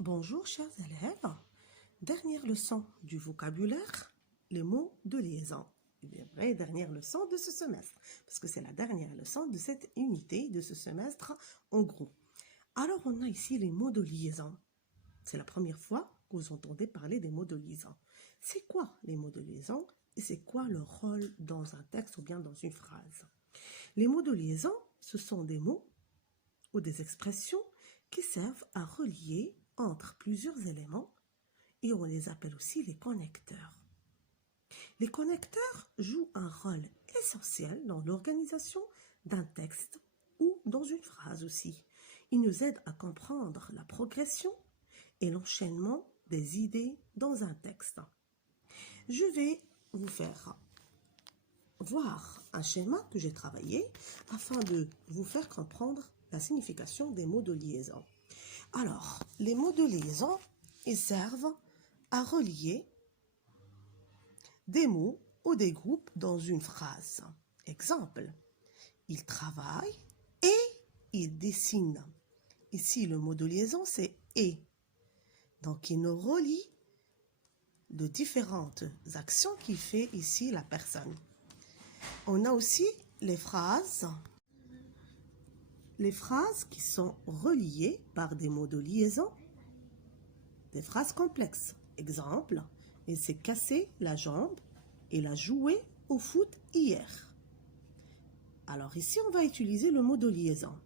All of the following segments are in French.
Bonjour chers élèves, dernière leçon du vocabulaire, les mots de liaison. Et bien vrai, dernière leçon de ce semestre, parce que c'est la dernière leçon de cette unité de ce semestre en gros. Alors on a ici les mots de liaison. C'est la première fois que vous entendez parler des mots de liaison. C'est quoi les mots de liaison et c'est quoi leur rôle dans un texte ou bien dans une phrase? Les mots de liaison, ce sont des mots ou des expressions qui servent à relier entre plusieurs éléments et on les appelle aussi les connecteurs. Les connecteurs jouent un rôle essentiel dans l'organisation d'un texte ou dans une phrase aussi. Ils nous aident à comprendre la progression et l'enchaînement des idées dans un texte. Je vais vous faire voir un schéma que j'ai travaillé afin de vous faire comprendre la signification des mots de liaison. Alors, les mots de liaison, ils servent à relier des mots ou des groupes dans une phrase. Exemple, il travaille et il dessine. Ici, le mot de liaison, c'est « et ». Donc, il nous relie de différentes actions qui fait ici la personne. On a aussi les phrases qui sont reliées par des mots de liaison, des phrases complexes. Exemple, il s'est cassé la jambe, il a joué au foot hier. Alors ici, on va utiliser le mot de liaison.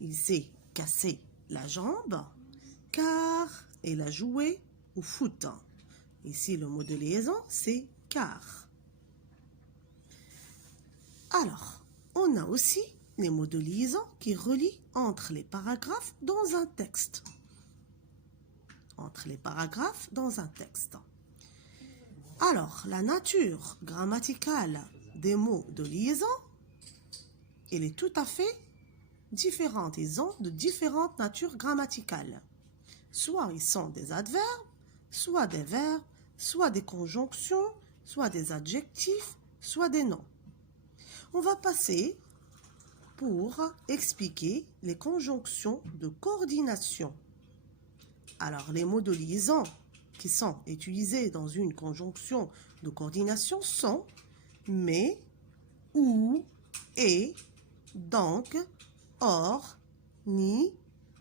Il s'est cassé la jambe car il a joué au foot. Ici, le mot de liaison, c'est car. Alors, on a aussi les mots de liaison qui relient entre les paragraphes dans un texte. Entre les paragraphes dans un texte. Alors, la nature grammaticale des mots de liaison, elle est tout à fait différente. Ils ont de différentes natures grammaticales. Soit ils sont des adverbes, soit des verbes, soit des conjonctions, soit des adjectifs, soit des noms. On va passer pour expliquer les conjonctions de coordination. Alors, les mots de liaison qui sont utilisés dans une conjonction de coordination sont mais, ou, et, donc, or, ni,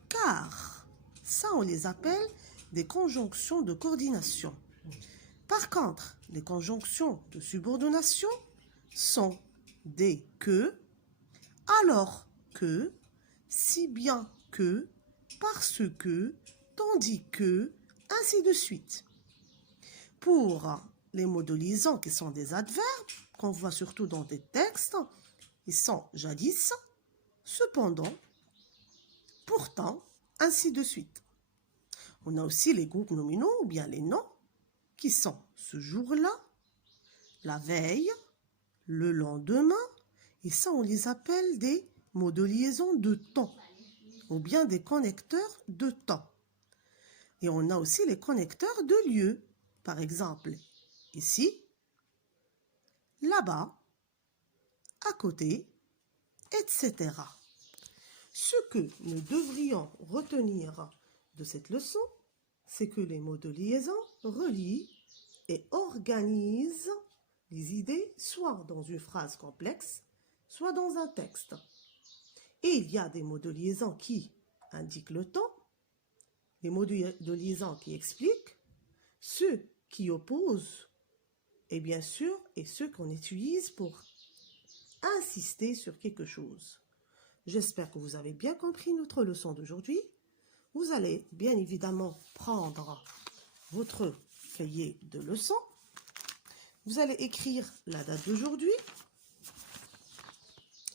car. Ça, on les appelle des conjonctions de coordination. Par contre, les conjonctions de subordination sont des que, alors que, si bien que, parce que, tandis que, ainsi de suite. Pour les mots de liaison qui sont des adverbes, qu'on voit surtout dans des textes, ils sont jadis, cependant, pourtant, ainsi de suite. On a aussi les groupes nominaux ou bien les noms qui sont ce jour-là, la veille, le lendemain, et ça on les appelle des mots de liaison de temps ou bien des connecteurs de temps. Et on a aussi les connecteurs de lieu. Par exemple, ici, là-bas, à côté, etc. Ce que nous devrions retenir de cette leçon, c'est que les mots de liaison relient et organisent les idées soit dans une phrase complexe, soit dans un texte. Et il y a des mots de liaison qui indiquent le temps, les mots de liaison qui expliquent, ceux qui opposent, et bien sûr, et ceux qu'on utilise pour insister sur quelque chose. J'espère que vous avez bien compris notre leçon d'aujourd'hui. Vous allez bien évidemment prendre votre cahier de leçons. Vous allez écrire la date d'aujourd'hui,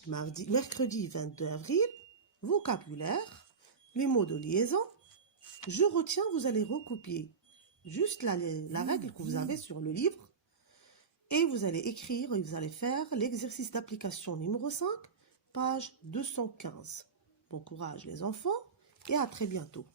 mercredi 22 avril, vocabulaire, les mots de liaison. Je retiens, vous allez recopier juste la règle que vous avez sur le livre et vous allez écrire et vous allez faire l'exercice d'application numéro 5, page 215. Bon courage les enfants et à très bientôt.